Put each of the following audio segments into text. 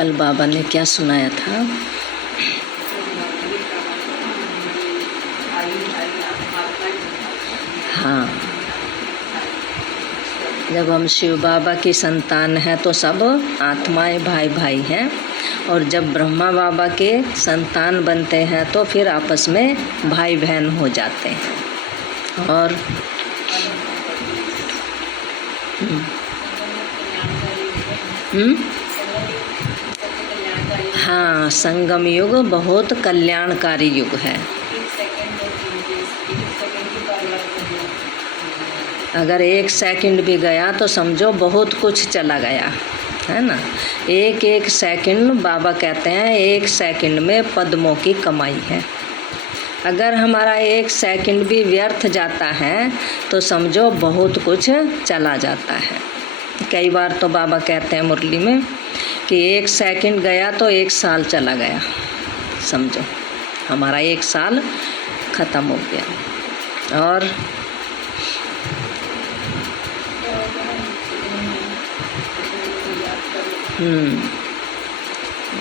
कल बाबा ने क्या सुनाया था? हाँ, जब हम शिव बाबा की संतान हैं तो सब आत्माएं भाई भाई हैं, और जब ब्रह्मा बाबा के संतान बनते हैं तो फिर आपस में भाई बहन हो जाते हैं। और हाँ, संगम युग बहुत कल्याणकारी युग है। अगर 1 सेकंड भी गया तो समझो बहुत कुछ चला गया, है ना। 1 सेकंड, बाबा कहते हैं 1 सेकंड में पद्मों की कमाई है। अगर हमारा 1 सेकंड भी व्यर्थ जाता है तो समझो बहुत कुछ चला जाता है। कई बार तो बाबा कहते हैं मुरली में कि 1 सेकंड गया तो 1 साल चला गया, समझो हमारा 1 साल खत्म हो गया। और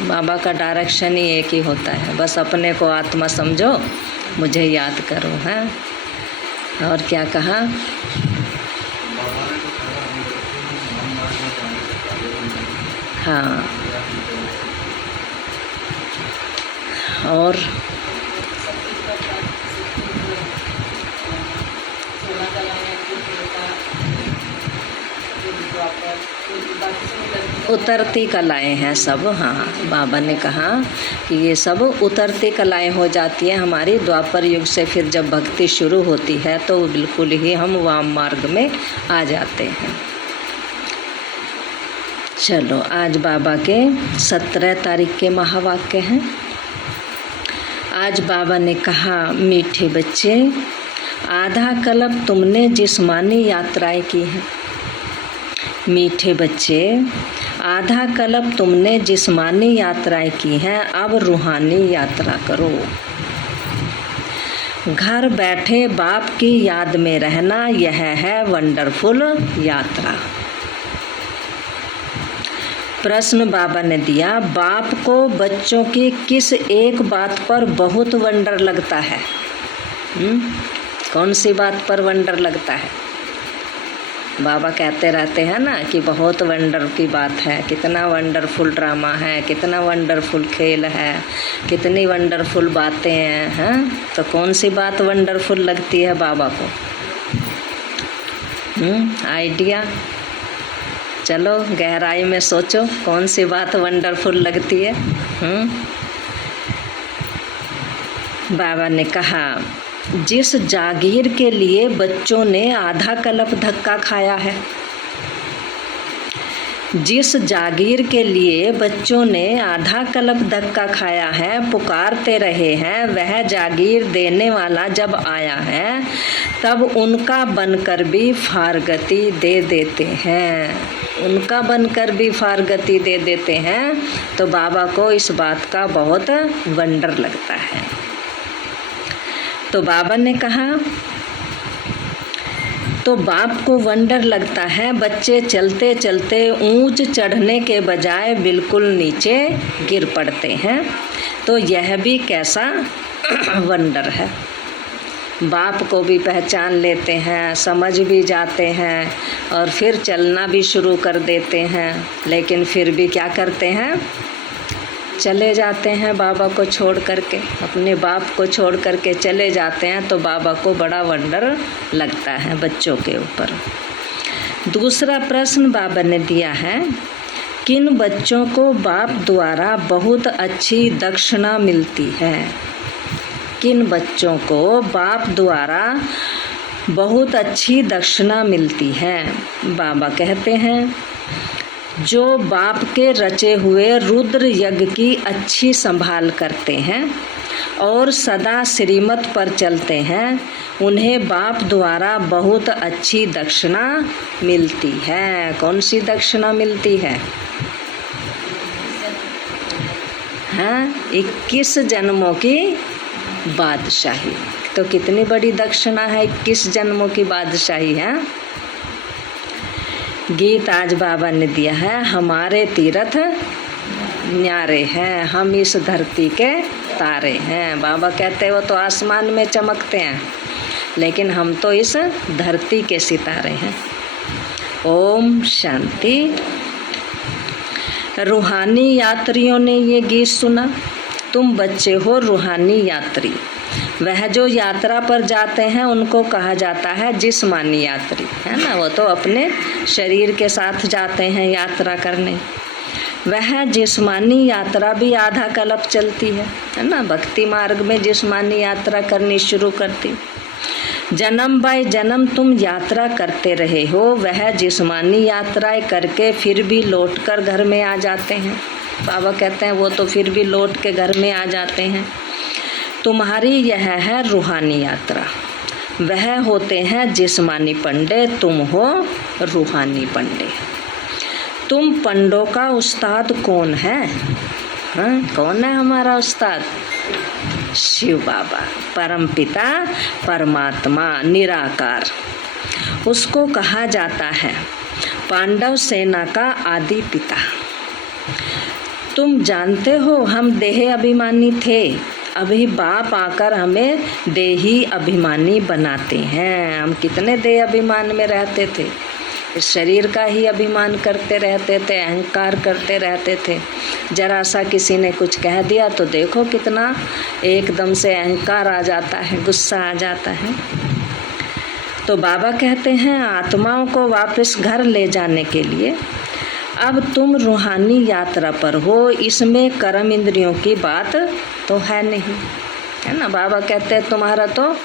बाबा का डायरेक्शन ही एक ही होता है, बस अपने को आत्मा समझो, मुझे याद करो, हैं। और क्या कहा? हाँ, और उतरती कलाएं हैं सब। हाँ, बाबा ने कहा कि ये सब उतरती कलाएं हो जाती हैं हमारी द्वापर युग से। फिर जब भक्ति शुरू होती है तो बिल्कुल ही हम वाम मार्ग में आ जाते हैं। चलो, आज बाबा के 17 तारीख के महावाक्य हैं। आज बाबा ने कहा, मीठे बच्चे, आधा कल्प तुमने जिस्मानी यात्राएं की हैं। मीठे बच्चे, आधा कल्प तुमने जिस्मानी यात्राएं की हैं, अब रूहानी यात्रा करो। घर बैठे बाप की याद में रहना, यह है वंडरफुल यात्रा। प्रश्न बाबा ने दिया, बाप को बच्चों की किस एक बात पर बहुत वंडर लगता है? कौन सी बात पर वंडर लगता है? बाबा कहते रहते हैं ना कि बहुत वंडर की बात है, कितना वंडरफुल ड्रामा है, कितना वंडरफुल खेल है, कितनी वंडरफुल बातें हैं, तो कौन सी बात वंडरफुल लगती है बाबा को? आइडिया? चलो गहराई में सोचो, कौन सी बात वंडरफुल लगती है? बाबा ने कहा, जिस जागीर के लिए बच्चों ने आधा कल्प धक्का खाया है, जिस जागीर के लिए बच्चों ने आधा कल्प धक्का खाया है, पुकारते रहे हैं, वह जागीर देने वाला जब आया है तब उनका बनकर भी फारगति दे देते हैं। उनका बनकर भी फारगति दे देते हैं। तो बाबा को इस बात का बहुत वंडर लगता है। तो बाबा ने कहा, तो बाप को वंडर लगता है, बच्चे चलते चलते ऊंच चढ़ने के बजाय बिल्कुल नीचे गिर पड़ते हैं, तो यह भी कैसा वंडर है। बाप को भी पहचान लेते हैं, समझ भी जाते हैं और फिर चलना भी शुरू कर देते हैं, लेकिन फिर भी क्या करते हैं? चले जाते हैं बाबा को छोड़ करके, अपने बाप को छोड़ करके चले जाते हैं। तो बाबा को बड़ा वंडर लगता है बच्चों के ऊपर। दूसरा प्रश्न बाबा ने दिया है, किन बच्चों को बाप द्वारा बहुत अच्छी दक्षिणा मिलती है? किन बच्चों को बाप द्वारा बहुत अच्छी दक्षिणा मिलती है? बाबा कहते हैं, जो बाप के रचे हुए रुद्र यज्ञ की अच्छी संभाल करते हैं और सदा श्रीमत पर चलते हैं, उन्हें बाप द्वारा बहुत अच्छी दक्षिणा मिलती है। कौन सी दक्षिणा मिलती है? 21 जन्मों की बादशाही। तो कितनी बड़ी दक्षिणा है, 21 जन्मों की बादशाही है। गीत आज बाबा ने दिया है, हमारे तीर्थ न्यारे हैं, हम इस धरती के तारे हैं। बाबा कहते वो तो आसमान में चमकते हैं, लेकिन हम तो इस धरती के सितारे हैं। ओम शांति। रूहानी यात्रियों ने ये गीत सुना। तुम बच्चे हो रूहानी यात्री। वह जो यात्रा पर जाते हैं उनको कहा जाता है जिस्मानी यात्री, है ना। वो तो अपने शरीर के साथ जाते हैं यात्रा करने। वह जिस्मानी यात्रा भी आधा कल्प चलती है ना। भक्ति मार्ग में जिस्मानी यात्रा करनी शुरू करती। जन्म बाय जन्म तुम यात्रा करते रहे हो। वह जिस्मानी यात्राएं करके फिर भी लौटकर घर में आ जाते हैं। बाबा कहते हैं वो तो फिर भी लौट के घर में आ जाते हैं। तुम्हारी यह है रूहानी यात्रा। वह होते हैं जिस्मानी पंडे, तुम हो रूहानी पंडे। तुम पंडों का उस्ताद कौन है? हाँ, कौन है हमारा उस्ताद? शिव बाबा, परमपिता परमात्मा निराकार। उसको कहा जाता है पांडव सेना का आदि पिता। तुम जानते हो हम देह अभिमानी थे, अभी बाप आकर हमें देही अभिमानी बनाते हैं। हम कितने देह अभिमान में रहते थे, इस शरीर का ही अभिमान करते रहते थे, अहंकार करते रहते थे। जरा सा किसी ने कुछ कह दिया तो देखो कितना एकदम से अहंकार आ जाता है, गुस्सा आ जाता है। तो बाबा कहते हैं आत्माओं को वापस घर ले जाने के लिए अब तुम रूहानी यात्रा पर हो। इसमें कर्म इंद्रियों की बात तो है नहीं, है ना। बाबा कहते हैं तुम्हारा तो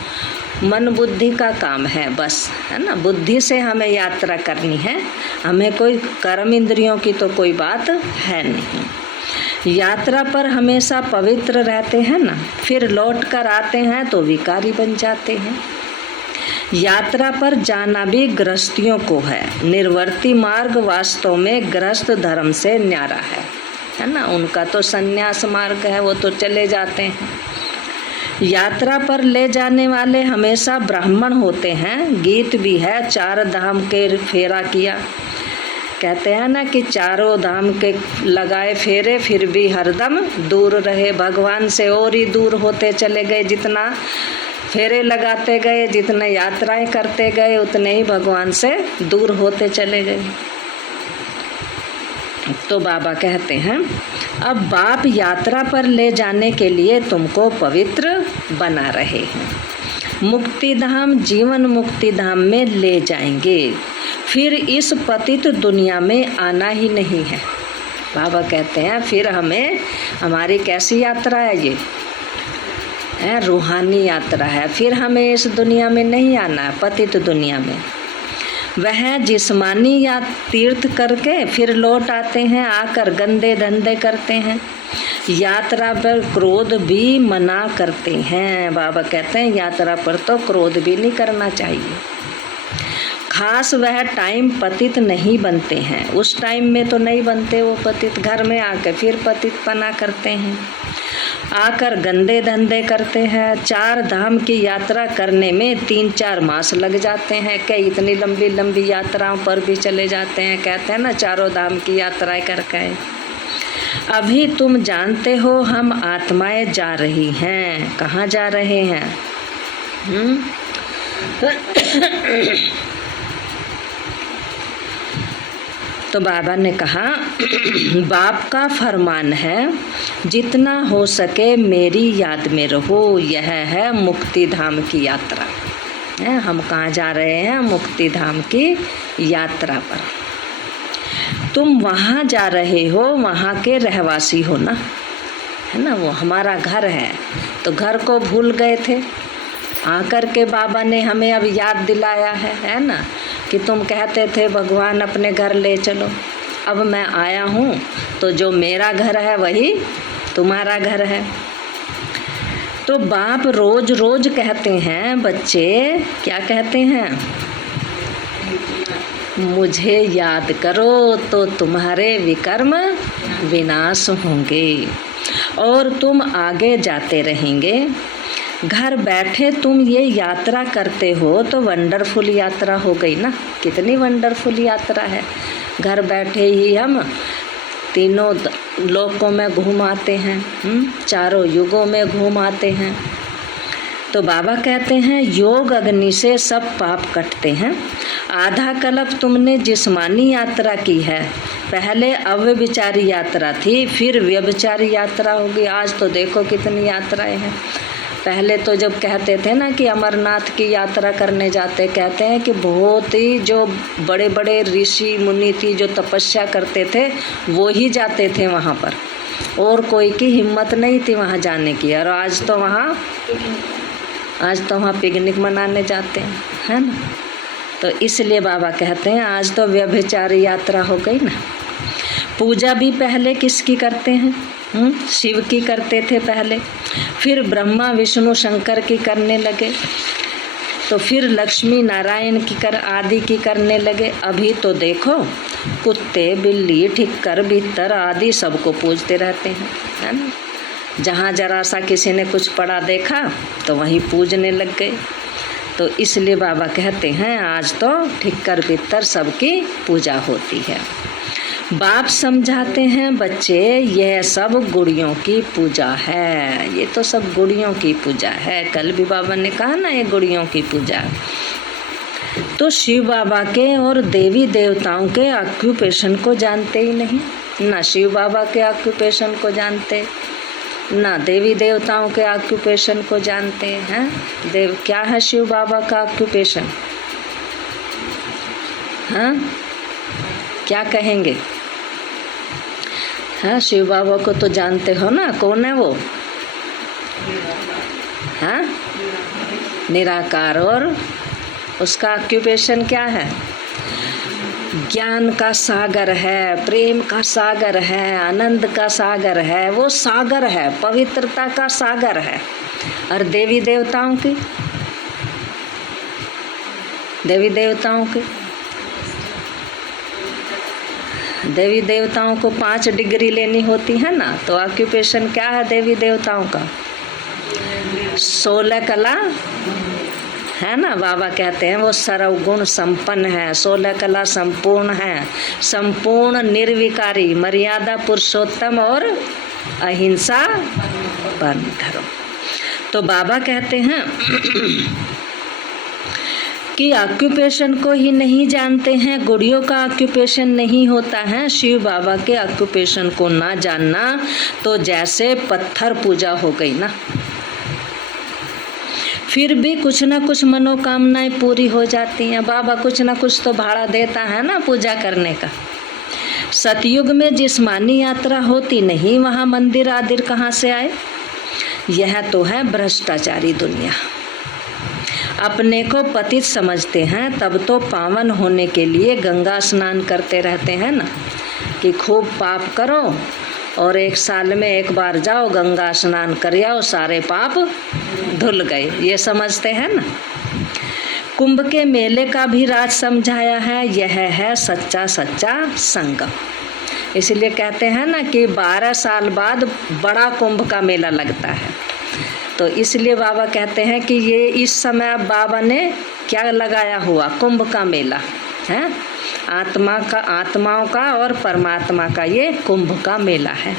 मन बुद्धि का काम है बस, है ना। बुद्धि से हमें यात्रा करनी है, हमें कोई कर्म इंद्रियों की तो कोई बात है नहीं। यात्रा पर हमेशा पवित्र रहते हैं ना, फिर लौट कर आते हैं तो विकारी बन जाते हैं। यात्रा पर जाना भी गृहस्थियों को है। निर्वर्ती मार्ग वास्तव में गृहस्थ धर्म से न्यारा है ना। उनका तो संन्यास मार्ग है, वो तो चले जाते हैं। यात्रा पर ले जाने वाले हमेशा ब्राह्मण होते हैं। गीत भी है, 4 धाम के फेरा किया। कहते हैं ना कि चारों धाम के लगाए फेरे फिर भी हरदम दूर रहे। भगवान से और ही दूर होते चले गए। जितना फेरे लगाते गए, जितने यात्राएं करते गए, उतने ही भगवान से दूर होते चले गए। तो बाबा कहते हैं अब बाप यात्रा पर ले जाने के लिए तुमको पवित्र बना रहे हैं। मुक्ति धाम, जीवन मुक्ति धाम में ले जाएंगे, फिर इस पतित दुनिया में आना ही नहीं है। बाबा कहते हैं फिर हमें, हमारी कैसी यात्रा है ये है, रूहानी यात्रा है। फिर हमें इस दुनिया में नहीं आना है, पतित दुनिया में। वह जिस्मानी या तीर्थ करके फिर लौट आते हैं, आकर गंदे धंधे करते हैं। यात्रा पर क्रोध भी मना करते हैं। बाबा कहते हैं यात्रा पर तो क्रोध भी नहीं करना चाहिए। खास वह टाइम पतित नहीं बनते हैं, उस टाइम में तो नहीं बनते वो पतित। घर में आकर फिर पतित पना करते हैं, आकर गंदे धंधे करते हैं। 4 धाम की यात्रा करने में 3-4 मास लग जाते हैं। कई इतनी लंबी लंबी यात्राओं पर भी चले जाते हैं। कहते हैं ना चारों धाम की यात्राएं करके। अभी तुम जानते हो हम आत्माएं जा रही हैं। कहाँ जा रहे हैं? तो बाबा ने कहा बाप का फरमान है जितना हो सके मेरी याद में रहो। यह है मुक्ति धाम की यात्रा है। हम कहाँ जा रहे हैं? मुक्ति धाम की यात्रा पर। तुम वहाँ जा रहे हो, वहाँ के रहवासी हो ना, है ना। वो हमारा घर है, तो घर को भूल गए थे। आकर के बाबा ने हमें अब याद दिलाया है ना, कि तुम कहते थे भगवान अपने घर ले चलो। अब मैं आया हूँ तो जो मेरा घर है वही तुम्हारा घर है। तो बाप रोज रोज कहते हैं, बच्चे क्या कहते हैं? मुझे याद करो तो तुम्हारे विकर्म विनाश होंगे और तुम आगे जाते रहेंगे। घर बैठे तुम ये यात्रा करते हो तो वंडरफुल यात्रा हो गई ना। कितनी वंडरफुल यात्रा है। घर बैठे ही हम तीनों लोकों में घूम आते हैं, चारों युगों में घूम आते हैं। तो बाबा कहते हैं योग अग्नि से सब पाप कटते हैं। आधा कल्प तुमने जिस्मानी यात्रा की है, पहले अव्यभिचारी यात्रा थी, फिर व्यभिचारी यात्रा होगी। आज तो देखो कितनी यात्राएं हैं। पहले तो जब कहते थे ना कि अमरनाथ की यात्रा करने जाते, कहते हैं कि बहुत ही जो बड़े बड़े ऋषि मुनि थी जो तपस्या करते थे वो ही जाते थे वहाँ पर, और कोई की हिम्मत नहीं थी वहाँ जाने की। और आज तो वहाँ पिकनिक मनाने जाते हैं, है ना। तो इसलिए बाबा कहते हैं आज तो व्यभिचारी यात्रा हो गई ना। पूजा भी पहले किसकी करते हैं? शिव की करते थे पहले, फिर ब्रह्मा विष्णु शंकर की करने लगे, तो फिर लक्ष्मी नारायण की आदि की करने लगे। अभी तो देखो कुत्ते बिल्ली ठिक्कर भीतर आदि सबको पूजते रहते हैं, है ना। जहाँ जरा सा किसी ने कुछ पड़ा देखा तो वहीं पूजने लग गए। तो इसलिए बाबा कहते हैं आज तो ठिक्कर भीतर सबकी पूजा होती है। बाप समझाते हैं बच्चे यह सब गुड़ियों की पूजा है, ये तो सब गुड़ियों की पूजा है। कल भी बाबा ने कहा ना ये गुड़ियों की पूजा। तो शिव बाबा के और देवी देवताओं के ऑक्यूपेशन को जानते ही नहीं, ना शिव बाबा के ऑक्यूपेशन को जानते, ना देवी देवताओं के ऑक्यूपेशन को जानते हैं। क्या है शिव बाबा का ऑक्यूपेशन? हाँ, क्या कहेंगे? हाँ, शिव बाबा को तो जानते हो ना, कौन है वो? हाँ, निराकार। और उसका ऑक्यूपेशन क्या है? ज्ञान का सागर है, प्रेम का सागर है, आनंद का सागर है, वो सागर है, पवित्रता का सागर है। और देवी देवताओं की, देवी देवताओं को 5 डिग्री लेनी होती है ना। तो ऑक्यूपेशन क्या है देवी देवताओं का? 16 कला है ना। बाबा कहते हैं वो सर्वगुण संपन्न है, 16 कला संपूर्ण है, संपूर्ण निर्विकारी, मर्यादा पुरुषोत्तम और अहिंसा परम धर्म। तो बाबा कहते हैं कि ऑक्यूपेशन को ही नहीं जानते हैं, गुड़ियों का ऑक्यूपेशन नहीं होता है। शिव बाबा के ऑक्यूपेशन को ना जानना तो जैसे पत्थर पूजा हो गई ना। फिर भी कुछ ना कुछ मनोकामनाएं पूरी हो जाती हैं। बाबा कुछ ना कुछ तो भाड़ा देता है ना पूजा करने का। सतयुग में जिस्मानी यात्रा होती नहीं, वहाँ मंदिर आदिर कहाँ से आए? यह तो है भ्रष्टाचारी दुनिया। अपने को पतित समझते हैं, तब तो पावन होने के लिए गंगा स्नान करते रहते हैं ना, कि खूब पाप करो और 1 साल में 1 बार जाओ गंगा स्नान कर आओ, सारे पाप धुल गए, ये समझते हैं ना। कुंभ के मेले का भी राज समझाया है, यह है सच्चा संगम। इसलिए कहते हैं ना कि 12 साल बाद बड़ा कुंभ का मेला लगता है। तो इसलिए बाबा कहते हैं कि ये इस समय बाबा ने क्या लगाया हुआ? कुंभ का मेला है, आत्माओं का और परमात्मा का ये कुंभ का मेला है।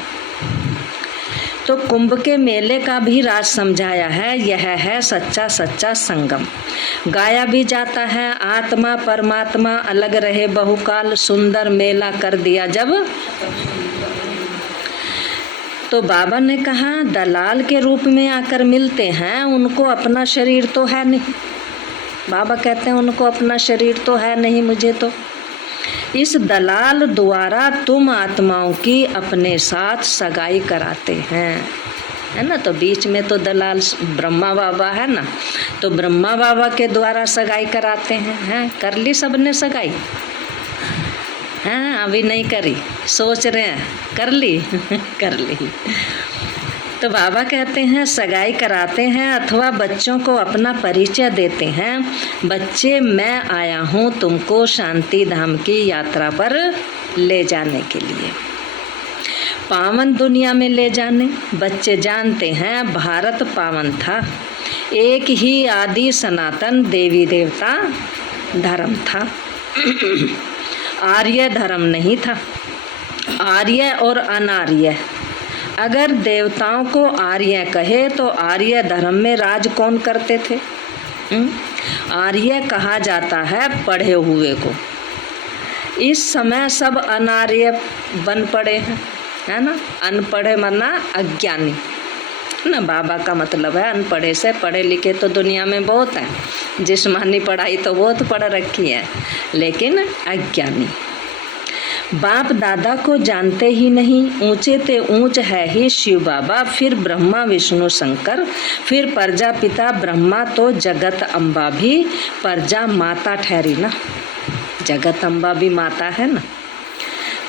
तो कुंभ के मेले का भी राज समझाया है, यह है सच्चा संगम। गाया भी जाता है आत्मा परमात्मा अलग रहे बहुकाल, सुंदर मेला कर दिया जब। तो बाबा ने कहा दलाल के रूप में आकर मिलते हैं, उनको अपना शरीर तो है नहीं। बाबा कहते हैं उनको अपना शरीर तो है नहीं, मुझे तो। इस दलाल द्वारा तुम आत्माओं की अपने साथ सगाई कराते हैं, है ना। तो बीच में तो दलाल ब्रह्मा बाबा है ना, तो ब्रह्मा बाबा के द्वारा सगाई कराते हैं। कर ली सबने सगाई? हाँ, अभी नहीं करी, सोच रहे हैं। कर ली कर ली। तो बाबा कहते हैं सगाई कराते हैं अथवा बच्चों को अपना परिचय देते हैं। बच्चे, मैं आया हूँ तुमको शांति धाम की यात्रा पर ले जाने के लिए, पावन दुनिया में ले जाने। बच्चे जानते हैं भारत पावन था, एक ही आदि सनातन देवी देवता धर्म था, आर्य धर्म नहीं था। आर्य और अनार्य। अगर देवताओं को आर्य कहे तो आर्य धर्म में राज कौन करते थे? आर्य कहा जाता है पढ़े हुए को। इस समय सब अनार्य बन पड़े हैं, है ना। अनपढ़े मरना अज्ञानी ना। बाबा का मतलब है अनपढ़े से। पढ़े लिखे तो दुनिया में बहुत है, जिस्मानी पढ़ाई तो बहुत पढ़ रखी है, लेकिन अज्ञानी। बाप दादा को जानते ही नहीं। ऊंचे ते ऊंच है ही शिव बाबा, फिर ब्रह्मा विष्णु शंकर, फिर प्रजापिता ब्रह्मा, तो जगत अम्बा भी प्रजा माता ठहरी ना। जगत अम्बा भी माता है ना।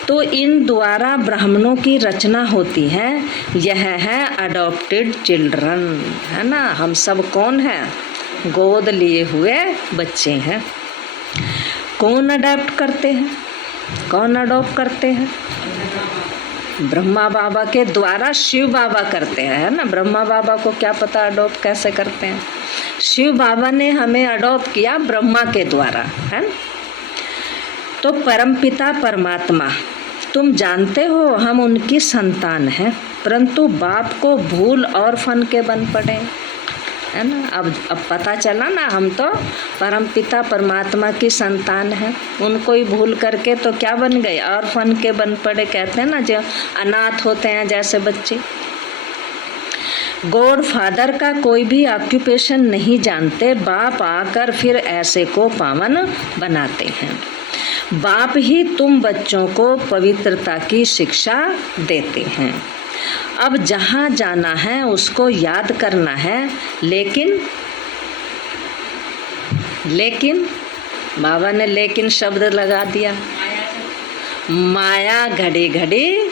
तो इन द्वारा ब्राह्मणों की रचना होती है। यह है अडॉप्टेड चिल्ड्रन, है ना। हम सब कौन है? गोद लिए हुए बच्चे हैं। कौन अडॉप्ट करते हैं? कौन अडॉप्ट करते हैं? ब्रह्मा बाबा के द्वारा शिव बाबा करते हैं, है ना। ब्रह्मा बाबा को क्या पता अडॉप्ट कैसे करते हैं। शिव बाबा ने हमें अडॉप्ट किया ब्रह्मा के द्वारा, है ना। तो परमपिता परमात्मा, तुम जानते हो हम उनकी संतान हैं, परंतु बाप को भूल और फन के बन पड़े, है ना। अब पता चला ना, हम तो परमपिता परमात्मा की संतान हैं। उनको ही भूल करके तो क्या बन गए? और फन के बन पड़े। कहते हैं ना जो अनाथ होते हैं जैसे बच्चे। गॉड फादर का कोई भी ऑक्यूपेशन नहीं जानते। बाप आकर फिर ऐसे को पावन बनाते हैं। बाप ही तुम बच्चों को पवित्रता की शिक्षा देते हैं। अब जहाँ जाना है उसको याद करना है, लेकिन बाबा ने लेकिन शब्द लगा दिया। माया घड़ी घड़ी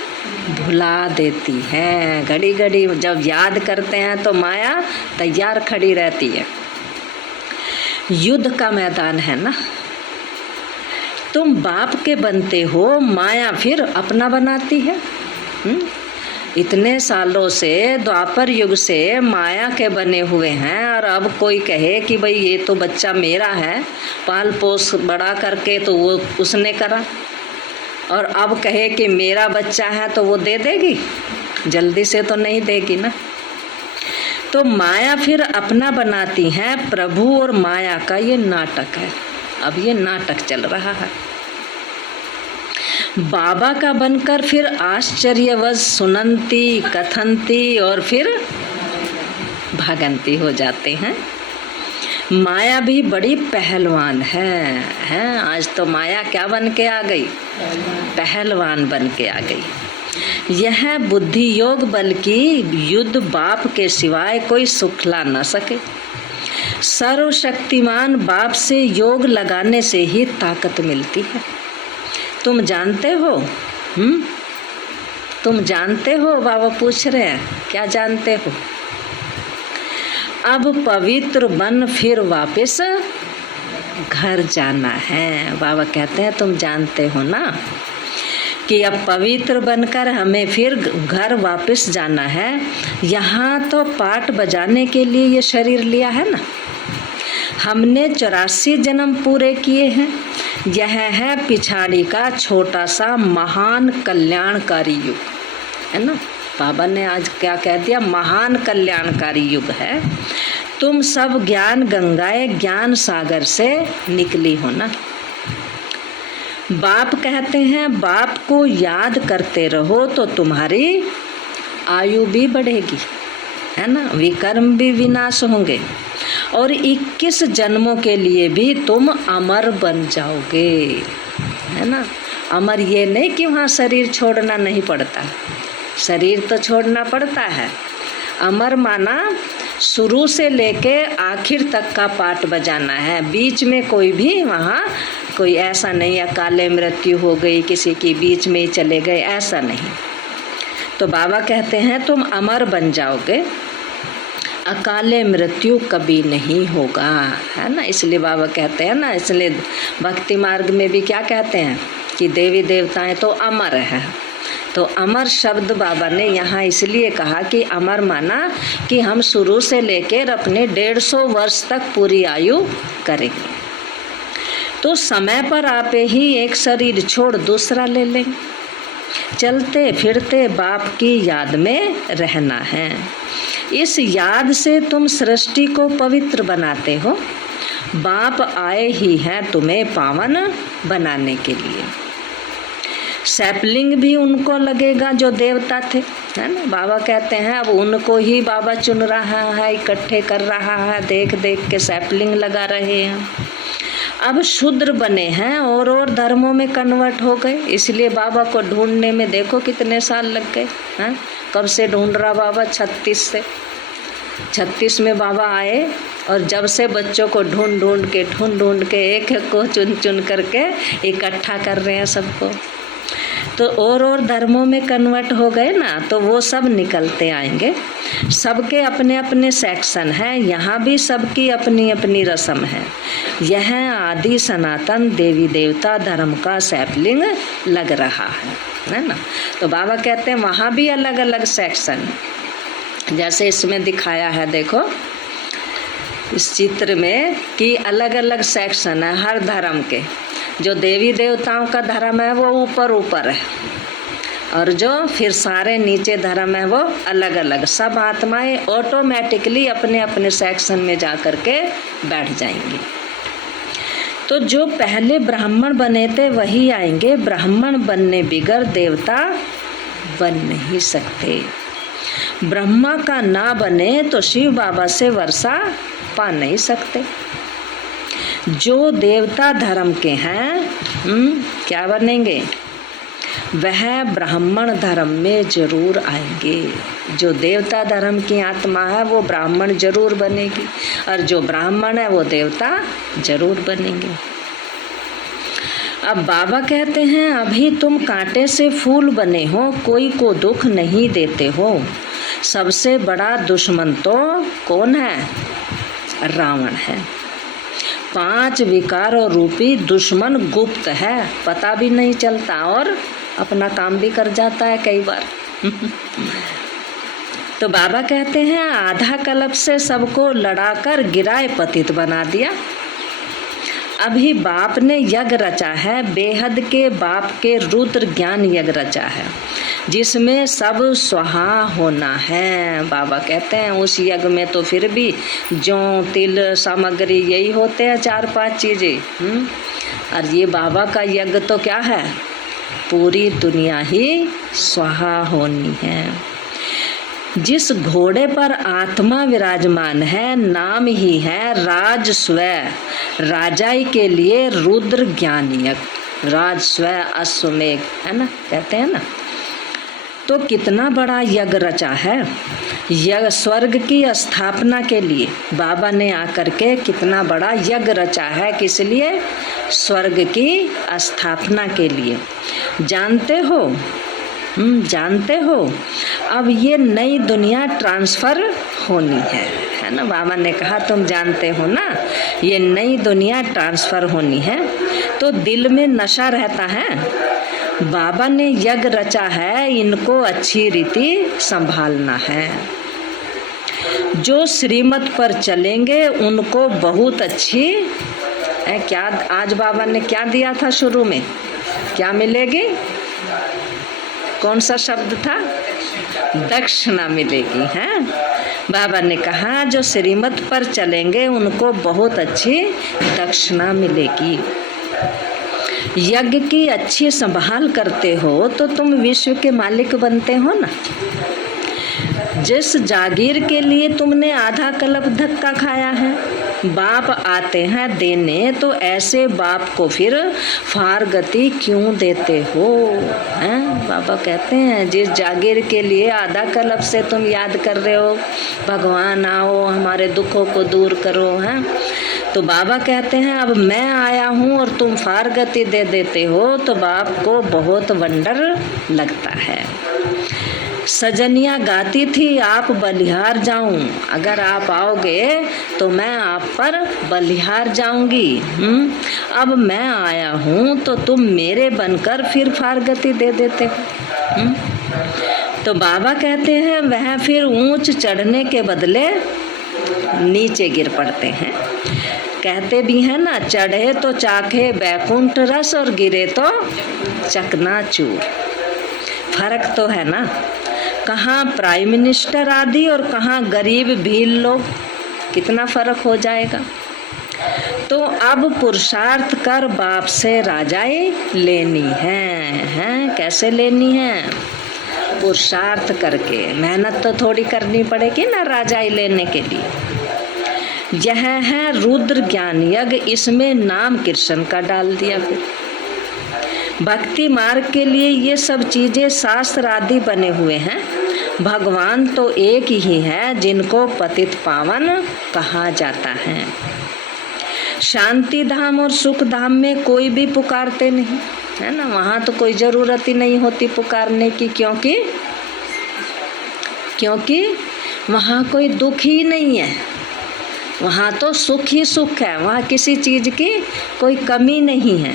भुला देती है। घड़ी घड़ी जब याद करते हैं तो माया तैयार खड़ी रहती है। युद्ध का मैदान है ना। तुम बाप के बनते हो, माया फिर अपना बनाती है। इतने सालों से, द्वापर युग से माया के बने हुए हैं, और अब कोई कहे कि भाई ये तो बच्चा मेरा है, पाल पोस बड़ा करके तो वो उसने करा, और अब कहे कि मेरा बच्चा है तो वो दे देगी? जल्दी से तो नहीं देगी ना। तो माया फिर अपना बनाती है। प्रभु और माया का ये नाटक है। अब ये नाटक चल रहा है। बाबा का बनकर फिर आश्चर्यवश सुनंती कथनती और फिर भागंती हो जाते हैं। माया भी बड़ी पहलवान है। आज तो माया क्या बन के आ गई? पहलवान बन के आ गई। यह बुद्धि योग बल्कि युद्ध बाप के सिवाय कोई सुखला न सके। सर्वशक्तिमान बाप से योग लगाने से ही ताकत मिलती है। तुम जानते हो? तुम जानते हो? बाबा पूछ रहे हैं, क्या जानते हो? अब पवित्र बन फिर वापस घर जाना है। बाबा कहते हैं तुम जानते हो ना कि अब पवित्र बनकर हमें फिर घर वापस जाना है। यहाँ तो पाठ बजाने के लिए ये शरीर लिया है ना। हमने 84 जन्म पूरे किए हैं। यह है पिछाड़ी का छोटा सा महान कल्याणकारी युग, है ना। बाबा ने आज क्या कह दिया? महान कल्याणकारी युग है। तुम सब ज्ञान गंगाएं ज्ञान सागर से निकली हो ना। बाप कहते हैं बाप को याद करते रहो तो तुम्हारी आयु भी बढ़ेगी, है ना। विकर्म भी विनाश होंगे और 21 जन्मों के लिए भी तुम अमर बन जाओगे, है ना। अमर ये नहीं कि वहाँ शरीर छोड़ना नहीं पड़ता, शरीर तो छोड़ना पड़ता है। अमर माना शुरू से लेके आखिर तक का पाठ बजाना है। बीच में कोई भी वहाँ कोई ऐसा नहीं अकाले मृत्यु हो गई, किसी की बीच में ही चले गए, ऐसा नहीं। तो बाबा कहते हैं तुम अमर बन जाओगे, अकाले मृत्यु कभी नहीं होगा, है ना। इसलिए बाबा कहते हैं ना, इसलिए भक्ति मार्ग में भी क्या कहते हैं कि देवी देवताएं तो अमर हैं। तो अमर शब्द बाबा ने यहाँ इसलिए कहा कि अमर माना कि हम शुरू से लेकर अपने 150 वर्ष तक पूरी आयु करेंगे। तो समय पर आप ही एक शरीर छोड़ दूसरा ले लेंगे। चलते फिरते बाप की याद में रहना है। इस याद से तुम सृष्टि को पवित्र बनाते हो। बाप आए ही हैं तुम्हें पावन बनाने के लिए। सैपलिंग भी उनको लगेगा जो देवता थे, है ना। बाबा कहते हैं अब उनको ही बाबा चुन रहा है, इकट्ठे कर रहा है, देख देख के सैपलिंग लगा रहे हैं। अब शूद्र बने हैं और धर्मों में कन्वर्ट हो गए, इसलिए बाबा को ढूंढने में देखो कितने साल लग गए हैं। कब से ढूंढ रहा बाबा? 36 में बाबा आए और जब से बच्चों को ढूंढ ढूंढ के एक को चुन चुन करके इकट्ठा कर रहे हैं सबको। तो और धर्मों में कन्वर्ट हो गए ना, तो वो सब निकलते आएंगे। सबके अपने अपने सेक्शन हैं, यहाँ भी सबकी अपनी अपनी रस्म है। यह आदि सनातन देवी देवता धर्म का सैपलिंग लग रहा है ना। तो बाबा कहते हैं वहाँ भी अलग अलग सेक्शन, जैसे इसमें दिखाया है देखो इस चित्र में कि अलग अलग सेक्शन है हर धर्म के। जो देवी देवताओं का धर्म है वो ऊपर है, और जो फिर सारे नीचे धर्म है वो अलग अलग। सब आत्माएं ऑटोमेटिकली अपने अपने सेक्शन में जा कर के बैठ जाएंगी। तो जो पहले ब्राह्मण बने थे वही आएंगे। ब्राह्मण बनने बिगर देवता बन नहीं सकते। ब्रह्मा का ना बने तो शिव बाबा से वर्षा पा नहीं सकते। जो देवता धर्म के हैं क्या बनेंगे? वह ब्राह्मण धर्म में जरूर आएंगे। जो देवता धर्म की आत्मा है वो ब्राह्मण जरूर बनेगी, और जो ब्राह्मण है वो देवता जरूर बनेंगे। अब बाबा कहते हैं अभी तुम कांटे से फूल बने हो, कोई को दुख नहीं देते हो। सबसे बड़ा दुश्मन तो कौन है? रावण है। 5 विकारों रूपी दुश्मन गुप्त है, पता भी नहीं चलता और अपना काम भी कर जाता है कई बार। तो बाबा कहते हैं आधा कल्प से सबको लड़ाकर गिराए पतित बना दिया। अभी बाप ने यज्ञ रचा है, बेहद के बाप के रुद्र ज्ञान यज्ञ रचा है, जिसमें सब स्वाहा होना है। बाबा कहते हैं उस यज्ञ में तो फिर भी जौ तिल सामग्री यही होते हैं 4-5 चीजें। और ये बाबा का यज्ञ तो क्या है? पूरी दुनिया ही स्वाहा होनी है। जिस घोड़े पर आत्मा विराजमान है नाम ही है राज स्वय। राजाई के लिए रुद्र ज्ञान यज्ञ, राज स्वय अश्वमेघ, है ना, कहते हैं ना। तो कितना बड़ा यज्ञ रचा है। यज्ञ स्वर्ग की स्थापना के लिए बाबा ने आकर के कितना बड़ा यज्ञ रचा है। किस लिए? स्वर्ग की स्थापना के लिए। जानते हो जानते हो अब ये नई दुनिया ट्रांसफर होनी है ना। बाबा ने कहा तुम जानते हो ना ये नई दुनिया ट्रांसफर होनी है। तो दिल में नशा रहता है। बाबा ने यज्ञ रचा है, इनको अच्छी रीति संभालना है। जो श्रीमत पर चलेंगे उनको बहुत अच्छी क्या आज बाबा ने क्या दिया था शुरू में? क्या मिलेगी? कौन सा शब्द था? दक्षिणा मिलेगी, है। बाबा ने कहा जो श्रीमत पर चलेंगे उनको बहुत अच्छी दक्षिणा मिलेगी। यज्ञ की अच्छी संभाल करते हो तो तुम विश्व के मालिक बनते हो ना। जिस जागीर के लिए तुमने आधा कल्प धक्का खाया है, बाप आते हैं देने, तो ऐसे बाप को फिर फार गति क्यों देते हो? हैं? बाबा कहते हैं जिस जागीर के लिए आधा कल्प से तुम याद कर रहे हो भगवान आओ हमारे दुखों को दूर करो, हैं? तो बाबा कहते हैं अब मैं आया हूँ और तुम फार गति दे देते हो, तो बाप को बहुत वंडर लगता है। सजनिया गाती थी आप बलिहार जाऊं, अगर आप आओगे तो मैं आप पर बलिहार जाऊंगी। अब मैं आया हूं तो तुम मेरे बनकर फिर फारगति दे देते हो। तो बाबा कहते हैं वह फिर ऊंच चढ़ने के बदले नीचे गिर पड़ते हैं। कहते भी हैं ना, चढ़े तो चाखे बैकुंठ रस और गिरे तो चकनाचूर। फर्क तो है ना, कहाँ प्राइम मिनिस्टर आदि और कहाँ गरीब भील लोग, कितना फर्क हो जाएगा। तो अब पुरुषार्थ कर बाप से राजाई लेनी है, कैसे लेनी है? पुरुषार्थ करके, मेहनत तो थोड़ी करनी पड़ेगी ना राजाई लेने के लिए। यह है रुद्र ज्ञान यज्ञ, इसमें नाम कृष्ण का डाल दिया। फिर भक्ति मार्ग के लिए ये सब चीजें शास्त्र आदि बने हुए हैं। भगवान तो एक ही है जिनको पतित पावन कहा जाता है। शांति धाम और सुख धाम में कोई भी पुकारते नहीं है ना, वहां तो कोई जरूरत ही नहीं होती पुकारने की, क्योंकि वहां कोई दुख ही नहीं है, वहां तो सुख ही सुख है, वहां किसी चीज की कोई कमी नहीं है।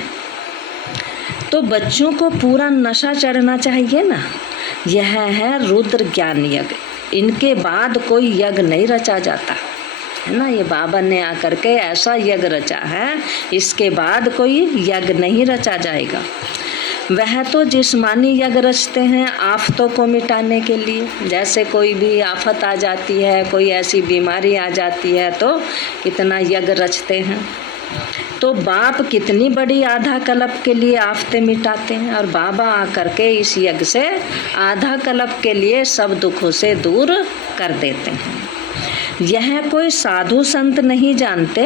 तो बच्चों को पूरा नशा चढ़ना चाहिए ना। यह है रुद्र ज्ञान यज्ञ, इनके बाद कोई यज्ञ नहीं रचा जाता है ना। ये बाबा ने आकर के ऐसा यज्ञ रचा है, इसके बाद कोई यज्ञ नहीं रचा जाएगा। वह तो जिस्मानी यज्ञ रचते हैं आफतों को मिटाने के लिए, जैसे कोई भी आफत आ जाती है, कोई ऐसी बीमारी आ जाती है तो कितना यज्ञ रचते हैं। तो बाप कितनी बड़ी आधा कल्प के लिए आफतें मिटाते हैं, और बाबा आकर के इस यज्ञ से आधा कल्प के लिए सब दुखों से दूर कर देते हैं। यह कोई साधु संत नहीं जानते।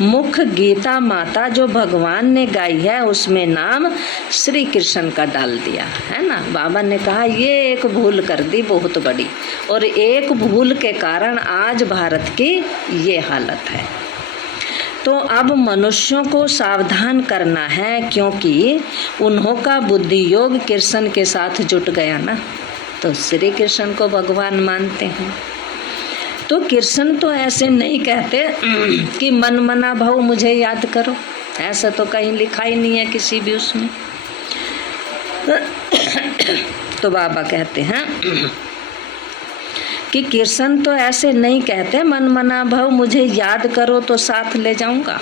मुख्य गीता माता जो भगवान ने गाई है उसमें नाम श्री कृष्ण का डाल दिया है ना। बाबा ने कहा ये एक भूल कर दी बहुत बड़ी, और एक भूल के कारण आज भारत की ये हालत है। तो अब मनुष्यों को सावधान करना है, क्योंकि उन्हों का बुद्धि योग कृष्ण के साथ जुट गया ना, तो श्री कृष्ण को भगवान मानते हैं। तो कृष्ण तो ऐसे नहीं कहते कि मन मना भाव मुझे याद करो, ऐसा तो कहीं लिखा ही नहीं है किसी भी उसमें। तो बाबा कहते हैं कि कृष्ण तो ऐसे नहीं कहते मन मना भाव मुझे याद करो तो साथ ले जाऊंगा।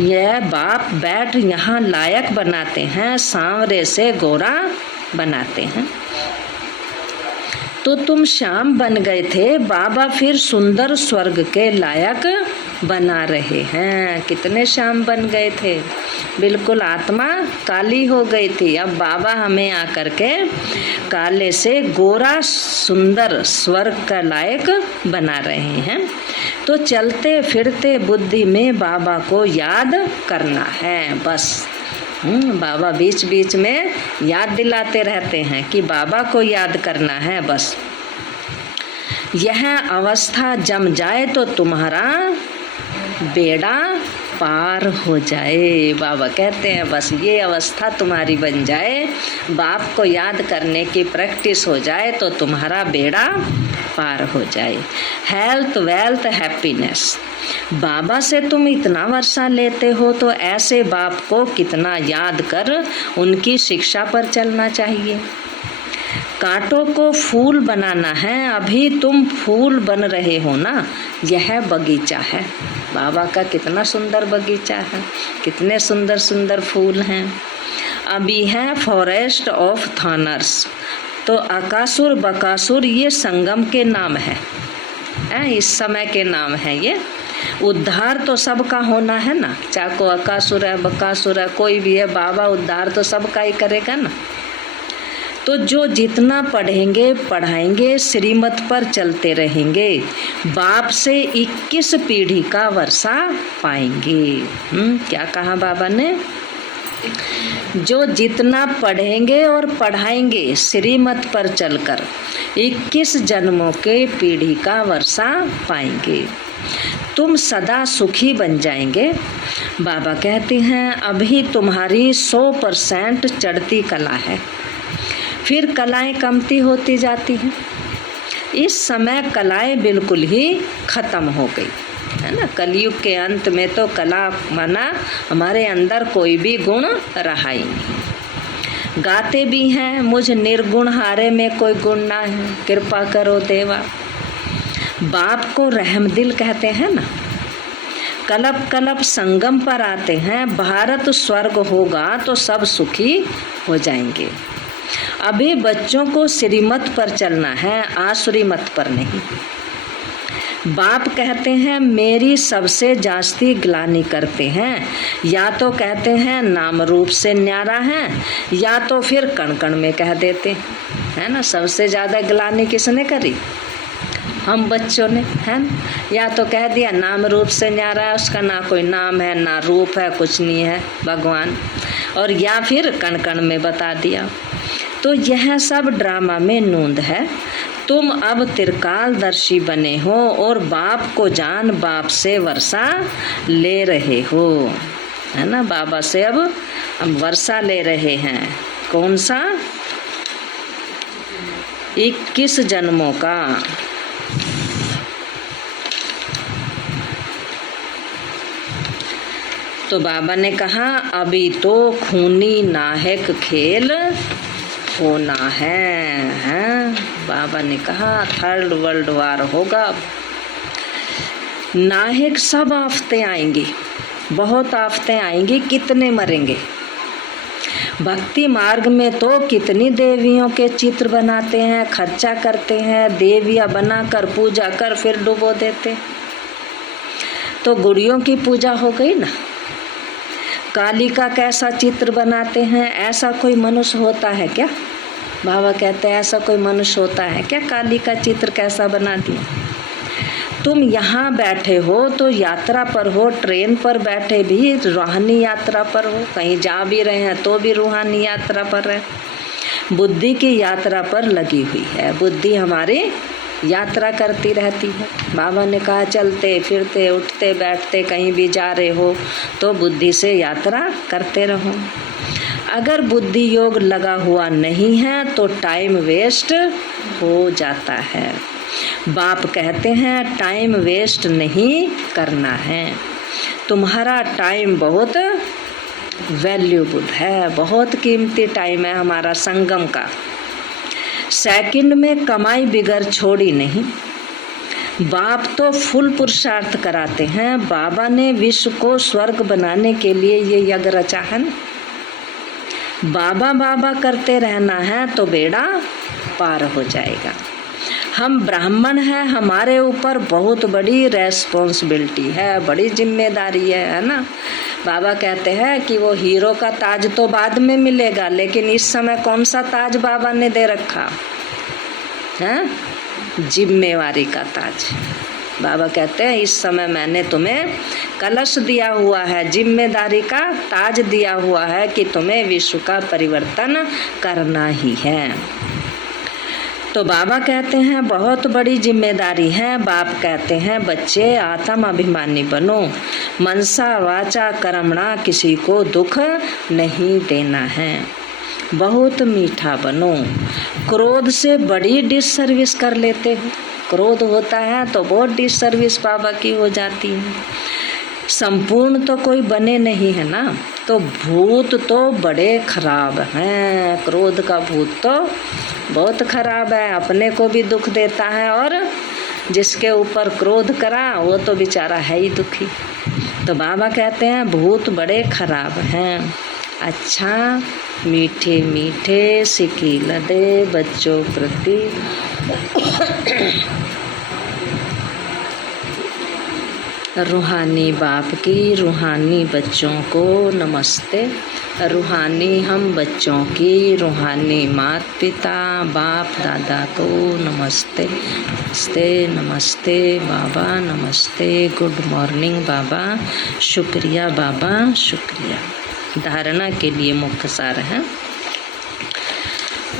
यह बाप बैठ यहाँ लायक बनाते हैं, सांवरे से गोरा बनाते हैं। तो तुम श्याम बन गए थे, बाबा फिर सुंदर स्वर्ग के लायक बना रहे हैं। कितने श्याम बन गए थे, बिल्कुल आत्मा काली हो गई थी, अब बाबा हमें आकर के काले से गोरा सुंदर स्वर्ग का लायक बना रहे हैं। तो चलते फिरते बुद्धि में बाबा को याद करना है बस। बाबा बीच बीच में याद दिलाते रहते हैं कि बाबा को याद करना है बस। यह अवस्था जम जाए तो तुम्हारा बेड़ा पार हो जाए। बाबा कहते हैं बस ये अवस्था तुम्हारी बन जाए, बाप को याद करने की प्रैक्टिस हो जाए तो तुम्हारा बेड़ा पार हो जाए। हेल्थ वेल्थ हैप्पीनेस, बाबा से तुम इतना वर्षा लेते हो तो ऐसे बाप को कितना याद कर उनकी शिक्षा पर चलना चाहिए। कांटों को फूल बनाना है, अभी तुम फूल बन रहे हो ना, यह बगीचा है। बाबा का कितना सुंदर बगीचा है, कितने सुंदर सुंदर फूल हैं। अभी है फॉरेस्ट ऑफ थॉर्न्स। तो अकासुर बकासुर ये संगम के नाम है, इस समय के नाम है ये। उद्धार तो सबका होना है ना, चाहे को अकासुर है बकासुर है कोई भी है, बाबा उद्धार तो सबका ही करेगा ना। तो जो जितना पढ़ेंगे पढ़ाएंगे श्रीमत पर चलते रहेंगे, बाप से 21 पीढ़ी का वर्षा पाएंगे। क्या कहा बाबा ने, जो जितना पढ़ेंगे और पढ़ाएंगे श्रीमत पर चलकर 21 जन्मों के पीढ़ी का वर्षा पाएंगे, तुम सदा सुखी बन जाएंगे। बाबा कहते हैं अभी तुम्हारी 100% चढ़ती कला है, फिर कलाएं कमती होती जाती हैं। इस समय कलाएं बिल्कुल ही खत्म हो गई है ना। कलयुग के अंत में तो कला माना हमारे अंदर कोई भी गुण रहा ही नहीं। गाते भी हैं मुझ निर्गुण हारे में कोई गुण ना है, कृपा करो देवा। बाप को रहमदिल कहते हैं ना। कलप कलप संगम पर आते हैं, भारत स्वर्ग होगा तो सब सुखी हो जाएंगे। अभी बच्चों को श्रीमत पर चलना है, आसुरी मत पर नहीं। बाप कहते हैं मेरी सबसे जास्ती ग्लानि करते हैं, या तो कहते हैं नाम रूप से न्यारा है, या तो फिर कण कण में कह देते है ना। सबसे ज्यादा ग्लानि किसने करी? हम बच्चों ने, है ना। या तो कह दिया नाम रूप से न्यारा है, उसका ना कोई नाम है ना रूप है, कुछ नहीं है भगवान, और या फिर कण कण में बता दिया। तो यह सब ड्रामा में नूंद है। तुम अब त्रिकालदर्शी बने हो और बाप को जान बाप से वर्षा ले रहे हो, है ना। बाबा से अब हम वर्षा ले रहे हैं। कौन सा? 21 जन्मों का। तो बाबा ने कहा अभी तो खूनी नाहक खेल होना है। बाबा ने कहा 3rd वर्ल्ड वार होगा। नाहक सब आफतें आएंगी, बहुत आफतें आएंगी, कितने मरेंगे। भक्ति मार्ग में तो कितनी देवियों के चित्र बनाते हैं, खर्चा करते हैं, देवियां बनाकर पूजा कर फिर डुबो देते। तो गुड़ियों की पूजा हो गई ना। काली का कैसा चित्र बनाते हैं, ऐसा कोई मनुष्य होता है क्या? बाबा कहते हैं ऐसा कोई मनुष्य होता है क्या? काली का चित्र कैसा बना दिया। तुम यहाँ बैठे हो तो यात्रा पर हो, ट्रेन पर बैठे भी रूहानी यात्रा पर हो, कहीं जा भी रहे हैं तो भी रूहानी यात्रा पर है। बुद्धि की यात्रा पर लगी हुई है, बुद्धि हमारी यात्रा करती रहती है। बाबा ने कहा चलते फिरते उठते बैठते कहीं भी जा रहे हो तो बुद्धि से यात्रा करते रहो। अगर बुद्धि योग लगा हुआ नहीं है तो टाइम वेस्ट हो जाता है। बाप कहते हैं टाइम वेस्ट नहीं करना है, तुम्हारा टाइम बहुत वैल्यूबल है, बहुत कीमती टाइम है हमारा संगम का। सेकंड में कमाई बिगड़ छोड़ी नहीं। बाप तो फुल पुरुषार्थ कराते हैं। बाबा ने विश्व को स्वर्ग बनाने के लिए ये यज्ञ रचा है ना। बाबा बाबा करते रहना है तो बेड़ा पार हो जाएगा। हम ब्राह्मण हैं, हमारे ऊपर बहुत बड़ी रेस्पॉन्सिबिलिटी है, बड़ी जिम्मेदारी है ना। बाबा कहते हैं कि वो हीरो का ताज तो बाद में मिलेगा, लेकिन इस समय कौन सा ताज बाबा ने दे रखा है? जिम्मेवारी का ताज। बाबा कहते हैं इस समय मैंने तुम्हें कलश दिया हुआ है, जिम्मेदारी का ताज दिया हुआ है कि तुम्हें विश्व का परिवर्तन करना ही है। तो बाबा कहते हैं बहुत बड़ी जिम्मेदारी है। बाप कहते हैं बच्चे आत्म अभिमानी बनो, मनसा वाचा कर्मणा किसी को दुख नहीं देना है, बहुत मीठा बनो। क्रोध से बड़ी डिससर्विस कर लेते हो, क्रोध होता है तो बहुत डिससर्विस बाबा की हो जाती है। संपूर्ण तो कोई बने नहीं है ना। तो भूत तो बड़े खराब हैं, क्रोध का भूत तो बहुत खराब है, अपने को भी दुख देता है और जिसके ऊपर क्रोध करा वो तो बेचारा है ही दुखी। तो बाबा कहते हैं भूत बड़े खराब हैं। अच्छा मीठे मीठे सिकी लदे बच्चों प्रति रूहानी बाप की रूहानी बच्चों को नमस्ते। रूहानी हम बच्चों की रूहानी माता पिता बाप दादा को नमस्ते। नमस्ते नमस्ते बाबा, नमस्ते, गुड मॉर्निंग बाबा, शुक्रिया बाबा, शुक्रिया। धारणा के लिए मुख्य सार है।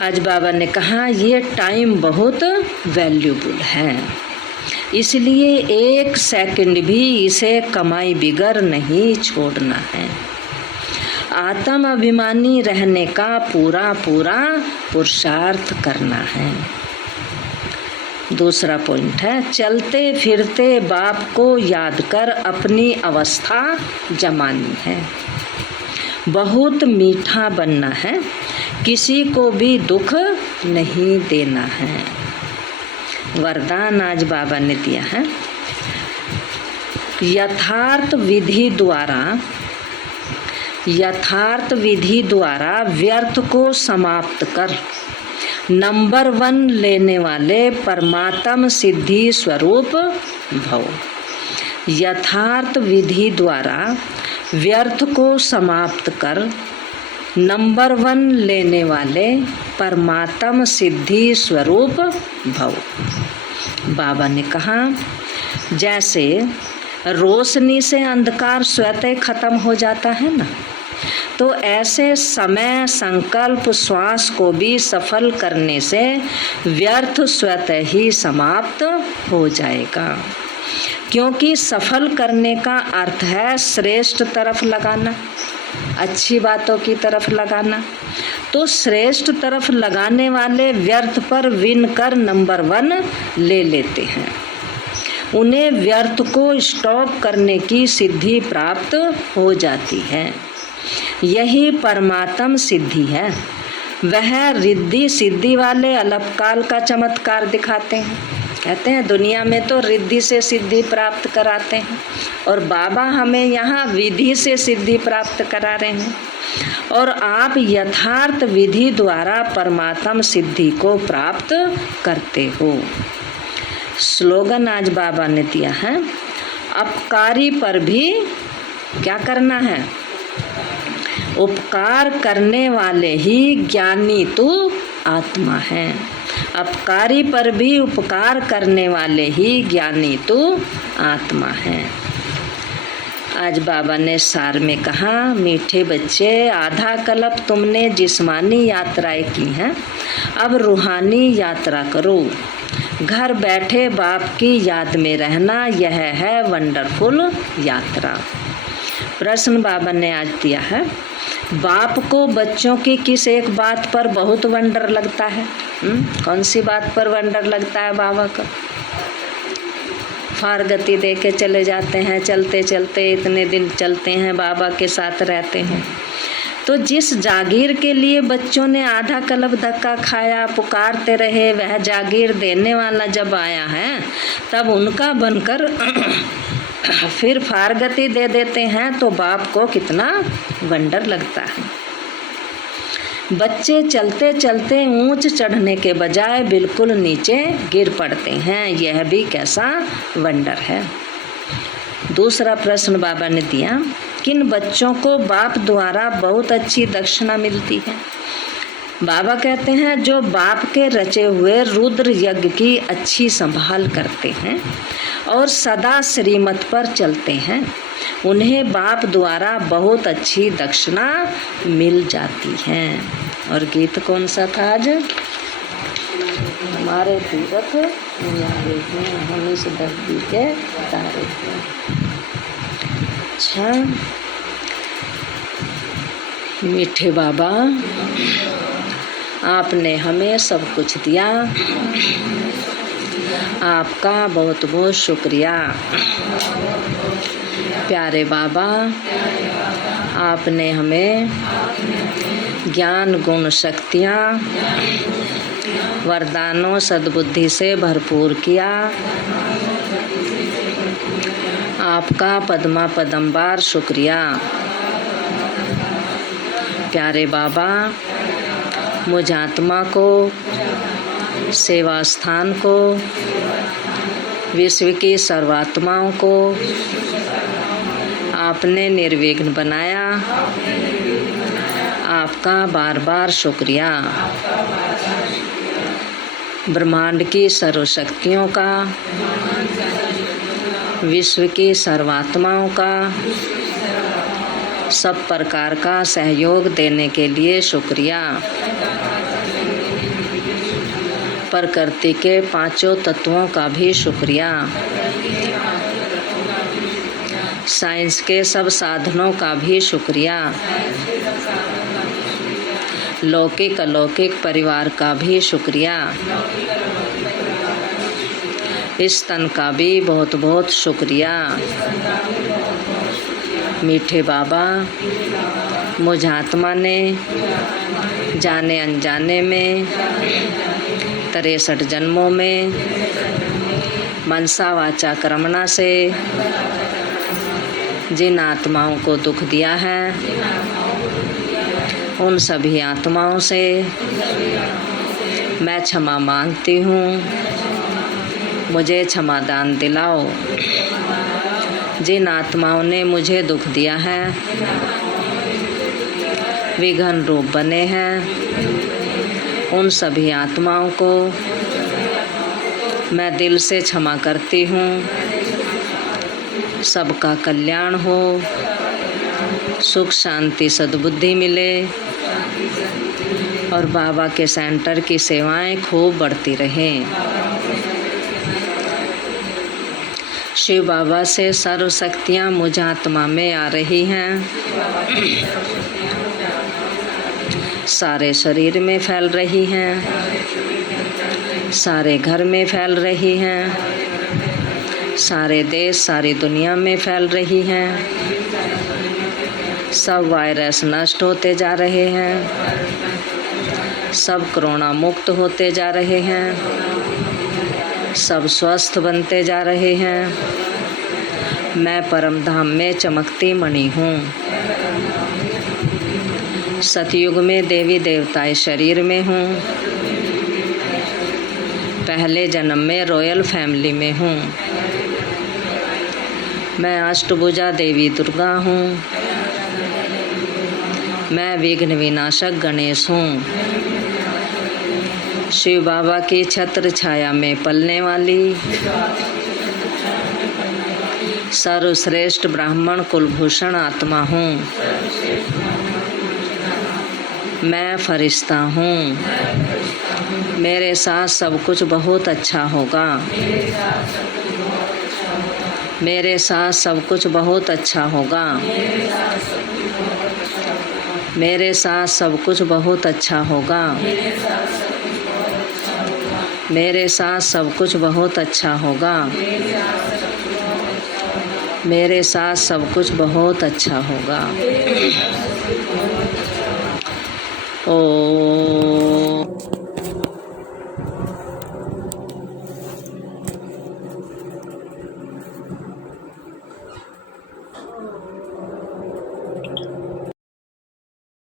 आज बाबा ने कहा ये टाइम बहुत वैल्यूबल है, इसलिए 1 सेकंड भी इसे कमाई बिगर नहीं छोड़ना है। आत्म अभिमानी रहने का पूरा पूरा पुरुषार्थ करना है। दूसरा पॉइंट है चलते फिरते बाप को याद कर अपनी अवस्था जमानी है। बहुत मीठा बनना है, किसी को भी दुख नहीं देना है। वरदान आज बाबा ने दिया है। यथार्थ विधि द्वारा यथार्थ विधि द्वारा व्यर्थ को समाप्त कर नंबर 1 लेने वाले परमात्म सिद्धि स्वरूप भव। यथार्थ विधि द्वारा व्यर्थ को समाप्त कर नंबर 1 लेने वाले परमात्म सिद्धि स्वरूप भव। बाबा ने कहा, जैसे रोशनी से अंधकार स्वतः खत्म हो जाता है ना, तो ऐसे समय संकल्प श्वास को भी सफल करने से व्यर्थ स्वतः ही समाप्त हो जाएगा। क्योंकि सफल करने का अर्थ है श्रेष्ठ तरफ लगाना, अच्छी बातों की तरफ लगाना। तो श्रेष्ठ तरफ लगाने वाले व्यर्थ पर विन कर नंबर 1 ले लेते हैं। उन्हें व्यर्थ को स्टॉप करने की सिद्धि प्राप्त हो जाती है। यही परमात्म सिद्धि है। वह रिद्धि सिद्धि वाले अल्पकाल का चमत्कार दिखाते हैं। कहते हैं दुनिया में तो रिद्धि से सिद्धि प्राप्त कराते हैं और बाबा हमें यहाँ विधि से सिद्धि प्राप्त करा रहे हैं। और आप यथार्थ विधि द्वारा परमात्म सिद्धि को प्राप्त करते हो। स्लोगन आज बाबा ने दिया है, अपकारी पर भी क्या करना है? उपकार करने वाले ही ज्ञानी तू आत्मा है। अपकारी पर भी उपकार करने वाले ही ज्ञानी तू आत्मा है। आज बाबा ने सार में कहा, मीठे बच्चे, आधा कल्प तुमने जिस्मानी यात्राएं की हैं, अब रूहानी यात्रा करो। घर बैठे बाप की याद में रहना, यह है वंडरफुल यात्रा। प्रश्न बाबा ने आज दिया है, बाप को बच्चों की किस एक बात पर बहुत वंडर लगता है? कौन सी बात पर वंडर लगता है बाबा का? फार गति दे के चले जाते हैं, चलते चलते इतने दिन चलते हैं, बाबा के साथ रहते हैं। तो जिस जागीर के लिए बच्चों ने आधा कल्प धक्का खाया, पुकारते रहे, वह जागीर देने वाला जब आया है, तब उनका बनकर फिर फारगति दे देते हैं, तो बाप को कितना वंडर लगता है। बच्चे चलते चलते ऊंच चढ़ने के बजाय बिल्कुल नीचे गिर पड़ते हैं, यह भी कैसा वंडर है। दूसरा प्रश्न बाबा ने दिया, किन बच्चों को बाप द्वारा बहुत अच्छी दक्षिणा मिलती है? बाबा कहते हैं, जो बाप के रचे हुए रुद्र यज्ञ की अच्छी संभाल करते हैं और सदा श्रीमत पर चलते हैं, उन्हें बाप द्वारा बहुत अच्छी दक्षिणा मिल जाती है। और गीत कौन सा था आज? हमारे तीरथ हम इस धरती के तारे। अच्छा, मीठे बाबा, आपने हमें सब कुछ दिया, आपका बहुत बहुत शुक्रिया। प्यारे बाबा, आपने हमें ज्ञान गुण शक्तियाँ वरदानों सद्बुद्धि से भरपूर किया। आपका पद्मा पदम्बार शुक्रिया। प्यारे बाबा, मुझ आत्मा को, सेवा स्थान को, विश्व की सर्वात्माओं को आपने निर्विघ्न बनाया। आपका बार बार शुक्रिया। ब्रह्मांड की सर्वशक्तियों का, विश्व की सर्वात्माओं का, सब प्रकार का सहयोग देने के लिए शुक्रिया। प्रकृति के पांचों तत्वों का भी शुक्रिया। साइंस के सब साधनों का भी शुक्रिया। लौकिक अलौकिक परिवार का भी शुक्रिया। इस तन का भी बहुत बहुत शुक्रिया। मीठे बाबा, मुझ आत्मा ने जाने अनजाने में 63 जन्मों में मनसा वाचा कर्मणा से जिन आत्माओं को दुख दिया है उन सभी आत्माओं से मैं क्षमा मांगती हूँ। मुझे क्षमा दान दिलाओ। जिन आत्माओं ने मुझे दुख दिया है, विघ्न रूप बने हैं, उन सभी आत्माओं को मैं दिल से क्षमा करती हूँ। सबका कल्याण हो, सुख शांति सद्बुद्धि मिले और बाबा के सेंटर की सेवाएं खूब बढ़ती रहें। शिव बाबा से सर्व शक्तियाँ मुझ आत्मा में आ रही हैं, सारे शरीर में फैल रही हैं, सारे घर में फैल रही हैं, सारे देश सारी दुनिया में फैल रही हैं। सब वायरस नष्ट होते जा रहे हैं, सब कोरोना मुक्त होते जा रहे हैं, सब स्वस्थ बनते जा रहे हैं। मैं परम धाम में चमकती मणि हूँ। सतयुग में देवी देवता शरीर में हूँ। पहले जन्म में रॉयल फैमिली में हूँ। मैं अष्टभुजा देवी दुर्गा हूँ। मैं विघ्न विनाशक गणेश हूँ। शिव बाबा की छत्र छाया में पलने वाली सर्वश्रेष्ठ ब्राह्मण कुलभूषण आत्मा हूँ। मैं फरिश्ता हूँ। मेरे साथ सब कुछ बहुत अच्छा होगा। मेरे साथ सब कुछ बहुत अच्छा होगा। मेरे साथ सब कुछ बहुत अच्छा होगा। मेरे साथ सब कुछ बहुत अच्छा होगा। मेरे साथ सब कुछ बहुत अच्छा होगा। ओ